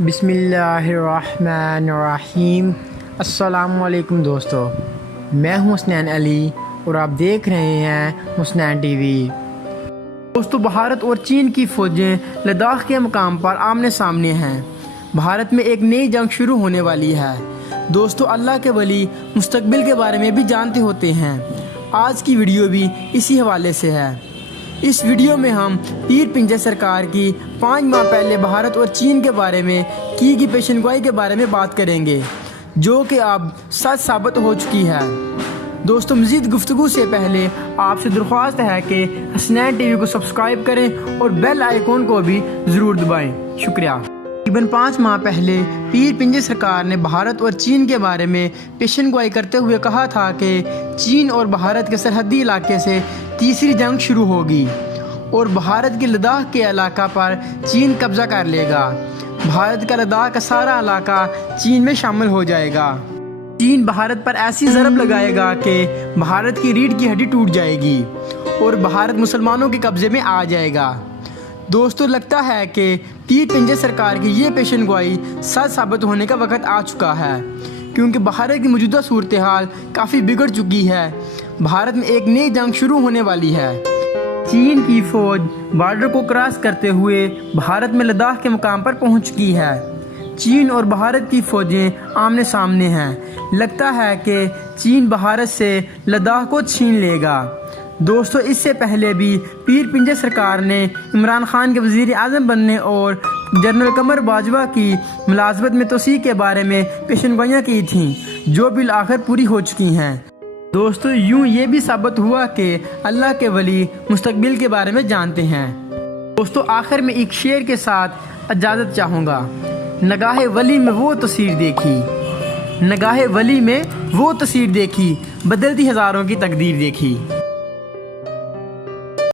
بسم اللہ الرحمن الرحیم۔ السلام علیکم دوستو، میں ہوں حسنین علی اور آپ دیکھ رہے ہیں حسنین ٹی وی۔ دوستو، بھارت اور چین کی فوجیں لداخ کے مقام پر آمنے سامنے ہیں۔ بھارت میں ایک نئی جنگ شروع ہونے والی ہے۔ دوستو، اللہ کے ولی مستقبل کے بارے میں بھی جانتے ہوتے ہیں۔ آج کی ویڈیو بھی اسی حوالے سے ہے۔ اس ویڈیو میں ہم پیر پنجل سرکار کی 5 ماہ پہلے بھارت اور چین کے بارے میں کی گئی پیشن گوئی کے بارے میں بات کریں گے، جو کہ اب سچ ثابت ہو چکی ہے۔ دوستو، مزید گفتگو سے پہلے آپ سے درخواست ہے کہ حسنین ٹی وی کو سبسکرائب کریں اور بیل آئیکن کو بھی ضرور دبائیں۔ شکریہ۔ تقریباً 5 ماہ پہلے پیر پنجل سرکار نے بھارت اور چین کے بارے میں پیشن گوئی کرتے ہوئے کہا تھا کہ چین اور بھارت کے سرحدی علاقے سے تیسری جنگ شروع ہوگی اور بھارت کے لداخ کے علاقہ پر چین قبضہ کر لے گا۔ بھارت کا لداخ کا سارا علاقہ چین میں شامل ہو جائے گا۔ چین بھارت پر ایسی ضرب لگائے گا کہ بھارت کی ریڑھ کی ہڈی ٹوٹ جائے گی اور بھارت مسلمانوں کے قبضے میں آ جائے گا۔ دوستو، لگتا ہے کہ پیر پنجل سرکار کی یہ پیشن گوئی سچ ثابت ہونے کا وقت آ چکا ہے، کیونکہ بھارت کی موجودہ صورتحال کافی بگڑ چکی ہے۔ بھارت میں ایک نئی جنگ شروع ہونے والی ہے۔ چین کی فوج بارڈر کو کراس کرتے ہوئے بھارت میں لداخ کے مقام پر پہنچ چکی ہے۔ چین اور بھارت کی فوجیں آمنے سامنے ہیں۔ لگتا ہے کہ چین بھارت سے لداخ کو چھین لے گا۔ دوستو، اس سے پہلے بھی پیر پنجل سرکار نے عمران خان کے وزیر اعظم بننے اور جنرل قمر باجوہ کی ملازمت میں توسیع کے بارے میں پیشن گوئیاں کی تھیں، جو بالآخر پوری ہو چکی ہیں۔ دوستو، یوں یہ بھی ثابت ہوا کہ اللہ کے ولی مستقبل کے بارے میں جانتے ہیں۔ دوستو، آخر میں ایک شعر کے ساتھ اجازت چاہوں گا۔ نگاہ ولی میں وہ تصویر دیکھی، نگاہ ولی میں وہ تصویر دیکھی، بدلتی ہزاروں کی تقدیر دیکھی۔